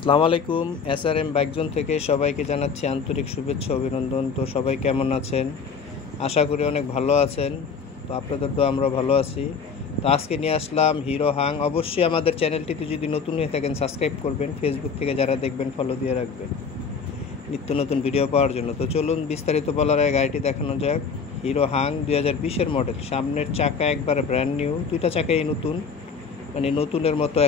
আসসালামু আলাইকুম। এসআরএম বাইকজোন থেকে সবাইকে জানাচ্ছি আন্তরিক শুভেচ্ছা অভিনন্দন। তো সবাই কেমন আছেন? আশা করি অনেক ভালো আছেন। তো আপনাদের তো আমরা ভালো আছি। তো আজকে নিয়ে আসলাম হিরো হাং। অবশ্যই আমাদের চ্যানেলটিতে যদি নতুন হয়ে থাকেন সাবস্ক্রাইব করবেন, ফেসবুক থেকে যারা দেখবেন ফলো দিয়ে রাখবেন নিত্য নতুন ভিডিও পাওয়ার জন্য। তো চলুন বিস্তারিত বলার আগে গাড়িটি দেখানো যাক। Hero Hang 2020-এর model. সামনের চাকা একবারে ব্র্যান্ড নিউ, দুইটা চাকাই নতুন, মানে নতুনের মতো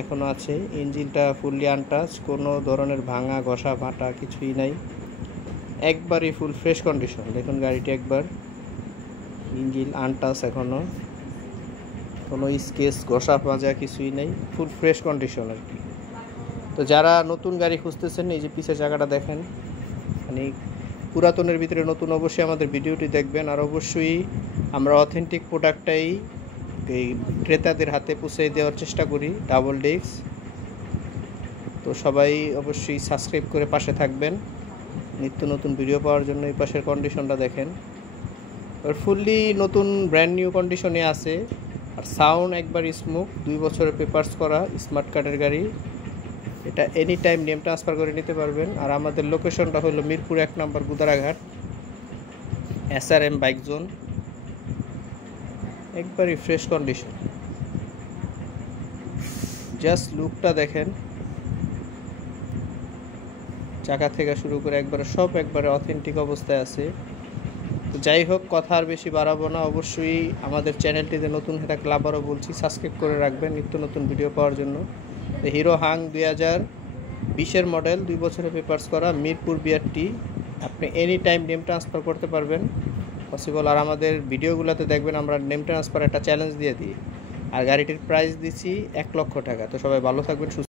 এখনও আছে। ইঞ্জিনটা ফুললি আনটাচ, কোনো ধরনের ভাঙা ঘষা ফাটা কিছুই নাই, একবারই ফুল ফ্রেশ কন্ডিশন। দেখুন গাড়িটি একবার, ইঞ্জিন আনটাচ, এখনও কোনো স্কেচ ঘষা মাজা কিছুই নেই, ফুল ফ্রেশ কন্ডিশন আর কি। তো যারা নতুন গাড়ি খুঁজতেছেন, এই যে পিছের জায়গাটা দেখেন, মানে পুরাতনের ভিতরে নতুন, অবশ্যই আমাদের ভিডিওটি দেখবেন। আর অবশ্যই আমরা অথেন্টিক প্রোডাক্টটাই এই ক্রেতাদের হাতে পৌঁছে দেওয়ার চেষ্টা করি, ডাবল ডিস্ক। তো সবাই অবশ্যই সাবস্ক্রাইব করে পাশে থাকবেন নিত্য নতুন ভিডিও পাওয়ার জন্য। এই পাশের কন্ডিশনটা দেখেন, আর ফুললি নতুন ব্র্যান্ড নিউ কন্ডিশনে আছে। আর সাউন্ড একবার স্মুথ, 2 বছরের পেপারস করা স্মার্ট কার্ডের গাড়ি। এটা এনি টাইম নেম ট্রান্সফার করে নিতে পারবেন। আর আমাদের লোকেশনটা হলো মিরপুর 1 নম্বর গুদারাঘাট, এসআরএম বাইক জোন। একবারই ফ্রেশ কন্ডিশন, জাস্ট লুকটা দেখেন, চাকা থেকে শুরু করে একবারে সব একবারে অথেন্টিক অবস্থায় আছে। তো যাই হোক, কথা আর বেশি বাড়াবো না। অবশ্যই আমাদের চ্যানেলটিতে নতুন হয়ে থাকলে আবারও বলছি সাবস্ক্রাইব করে রাখবেন নিত্য নতুন ভিডিও পাওয়ার জন্য। হিরো হাং 2020-এর মডেল, 2 বছরের পেপারস করা, মিরপুর বিআরটি। আপনি এনি টাইম নেম ট্রান্সফার করতে পারবেন, পসিবল। আর আমাদের ভিডিওগুলোতে দেখবেন আমরা নেম ট্রান্সফার একটা চ্যালেঞ্জ দিয়ে দিই। আর গাড়িটির প্রাইস দিচ্ছি 1 লক্ষ টাকা। তো সবাই ভালো থাকবেন, সুস্থ